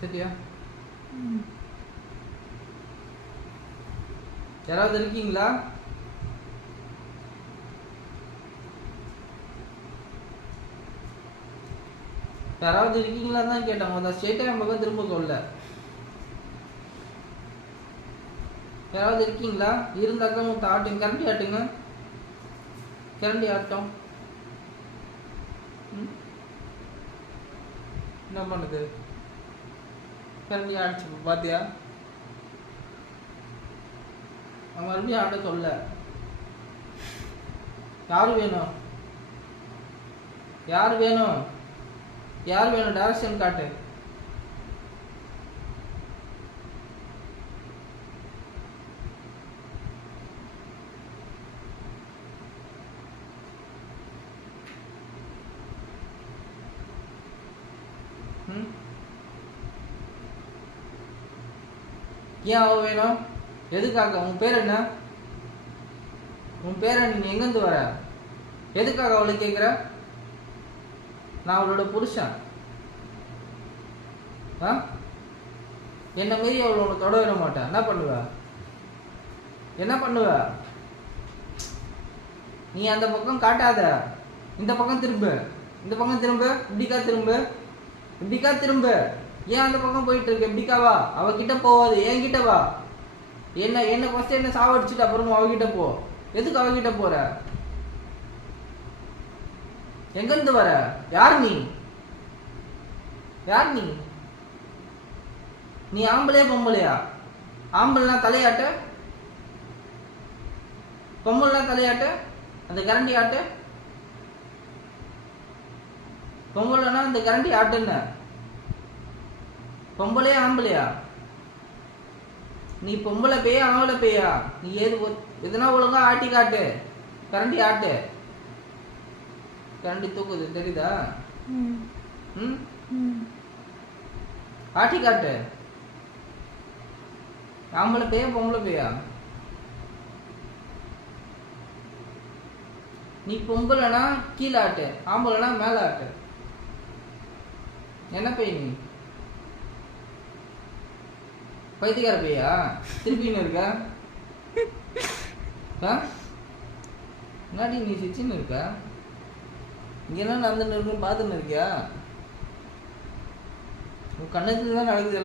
சரியா? யாராவது இருக்கீங்களா? யாராவது இருக்கீங்களா தான் கேட்டாங்க. ஸ்ட்ரெயிட்டா என் பக்கம் திரும்ப சொல்ல. யாராவது இருக்கீங்களா? இருந்தாக்கா உங்க ஆட்டுங்க, கரண்டி ஆட்டுங்க, கரண்டி ஆட்டம். என்ன பண்ணுது? கரண்டி ஆடிச்சு பாத்தியா? அவன் மறுபடியும் ஆட்ட சொல்ல. யாரு வேணும்? யார் வேணும்? யார் வேணும்? டைரக்ஷன் காட்டு. ஏன் அவ வேணும்? எதுக்காக? உன் பேர் என்ன? உன் பேர் என்ன? நீ எங்கிருந்து வர? எதுக்காக அவளை கேட்குற? நான் அவளோட புருஷன். என்ன மீறி அவளை உன்னை தொட விட மாட்டேன். என்ன பண்ணுவ? என்ன பண்ணுவ? நீ அந்த பக்கம் காட்டாத. இந்த பக்கம் திரும்ப. இந்த பக்கம் திரும்ப. இப்படிக்கா திரும்ப. இப்படிக்கா திரும்ப. ஏன் அந்த பக்கம் போயிட்டு இருக்க? இப்படிக்காவா? அவகிட்ட போவாது, என்கிட்ட வா. என்ன ஃபர்ஸ்ட் என்ன சாவடிச்சுட்டு அப்புறமா அவகிட்ட போ. எதுக்கு அவகிட்ட போற? எங்கிருந்து வர? யார் நீ? யார் நீ? நீ ஆம்பளையா பொம்பளையா? ஆம்பளைனா தலையாட்ட, பொம்பளைனா தலையாட்ட. அந்த கரண்டி ஆட்டு. பொம்பளைனா அந்த கரண்டி ஆட்டுன்னு. பொம்பளையா ஆம்பளையா? நீ பொம்பளை பேயா ஆம்பளை பேயா? நீ எதுனா ஒழுங்கா ஆட்டி காட்டு. கரண்டி ஆட்டு. கரண்டி தூக்குது தெரியுதா? ஆட்டி காட்டு. ஆம்பளை பேயா பொம்பளை பேயா? நீ பொம்பளைனா கீழே ஆட்டு, ஆம்பளைனா மேல ஆட்டு. என்ன பேய் நீ? பைத்தியக்கார பேயா? திருப்பின்னு இருக்க? முன்னாடி நீ சிச்சின்னு இருக்க? இங்க என்ன நடந்துன்னு இருக்குன்னு பார்த்துன்னு இருக்கியா? உன் கண்ணத்துல தான் நடக்குது.